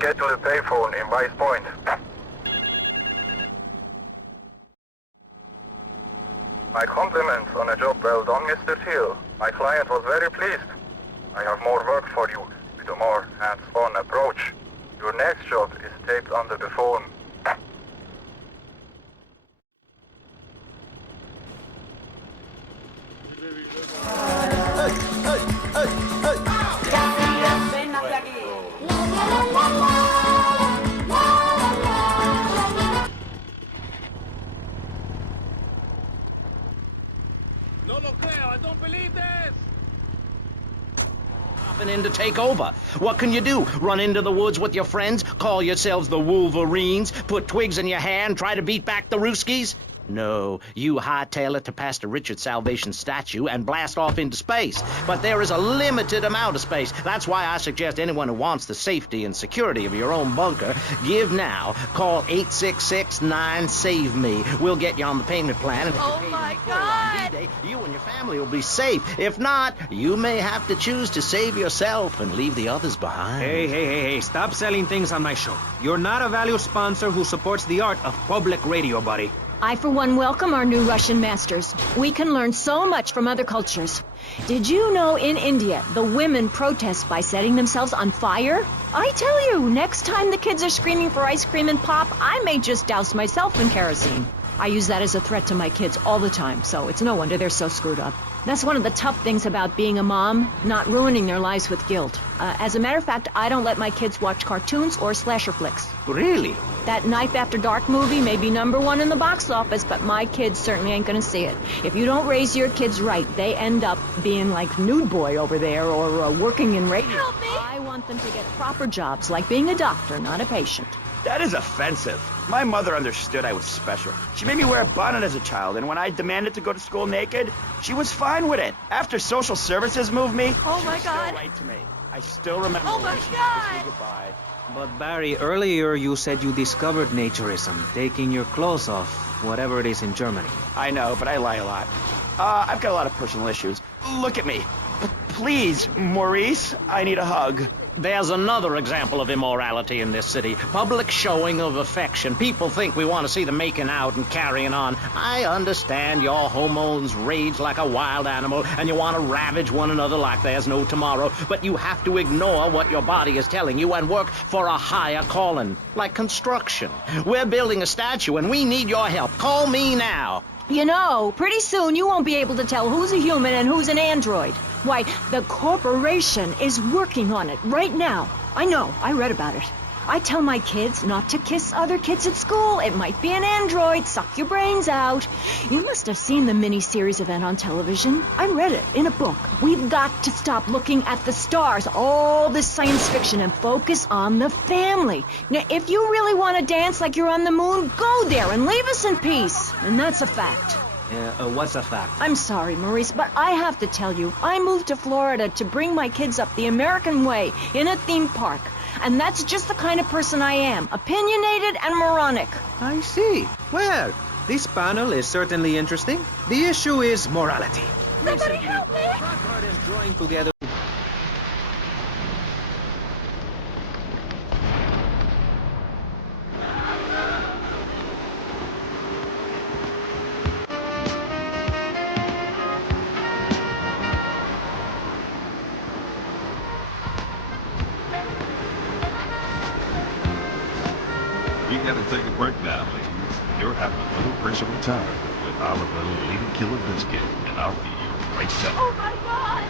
Get to the payphone in Vice Point. My compliments on a job well done, Mr. Teal. My client was very pleased. I have more work for you, with a more hands-on approach. Your next job is taped under the phone. No lo creo, I don't believe this! In to take over. What can you do? Run into the woods with your friends? Call yourselves the Wolverines? Put twigs in your hair and try to beat back the Ruskies? No, you hightail it to Pastor Richard's Salvation statue and blast off into space. But there is a limited amount of space. That's why I suggest anyone who wants the safety and security of your own bunker, give now. Call 866-9-SAVE-ME. We'll get you on the payment plan. And if Oh, you pay my in full God. on D-Day, you and your family will be safe. If not, you may have to choose to save yourself and leave the others behind. Hey, stop selling things on my show. You're not a value sponsor who supports the art of public radio, buddy. I, for one, welcome our new Russian masters. We can learn so much from other cultures. Did you know in India, the women protest by setting themselves on fire? I tell you, next time the kids are screaming for ice cream and pop, I may just douse myself in kerosene. I use that as a threat to my kids all the time, so it's no wonder they're so screwed up. That's one of the tough things about being a mom, not ruining their lives with guilt. As a matter of fact, I don't let my kids watch cartoons or slasher flicks. Really? That Knife After Dark movie may be #1 in the box office, but my kids certainly ain't gonna see it. If you don't raise your kids right, they end up being like Nude Boy over there or working in radio. Help me! I want them to get proper jobs, like being a doctor, not a patient. That is offensive. My mother understood I was special. She made me wear a bonnet as a child, and when I demanded to go to school naked, she was fine with it. After social services moved me, Oh, she my was God. still right to me. I still remember Oh, when my she kissed God. me goodbye. But Barry, earlier you said you discovered naturism, taking your clothes off, whatever it is in Germany. I know, but I lie a lot. I've got a lot of personal issues. Look at me. Please, Maurice, I need a hug. There's another example of immorality in this city. Public showing of affection. People think we want to see them making out and carrying on. I understand your hormones rage like a wild animal and you want to ravage one another like there's no tomorrow, but you have to ignore what your body is telling you and work for a higher calling, like construction. We're building a statue and we need your help. Call me now. You know, pretty soon you won't be able to tell who's a human and who's an android. Why, the corporation is working on it right now. I know, I read about it. I tell my kids not to kiss other kids at school. It might be an android, suck your brains out. You must have seen the mini-series event on television. I read it in a book. We've got to stop looking at the stars, all this science fiction, and focus on the family. Now, if you really want to dance like you're on the moon, go there and leave us in peace. And that's a fact. What's a fact? I'm sorry, Maurice, but I have to tell you, I moved to Florida to bring my kids up the American way in a theme park. And that's just the kind of person I am, opinionated and moronic. I see. Well, this panel is certainly interesting. The issue is morality. Somebody help me! Rock is drawing together. We gotta take a break now, ladies. You're having a little personal time with Oliver Lady Killer Biscuit, and I'll be right back. Oh my God!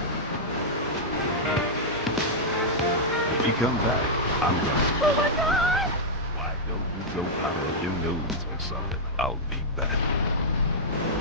When we come back, I'm gonna. Oh my God! Why don't you go powder your nose or something? I'll be back.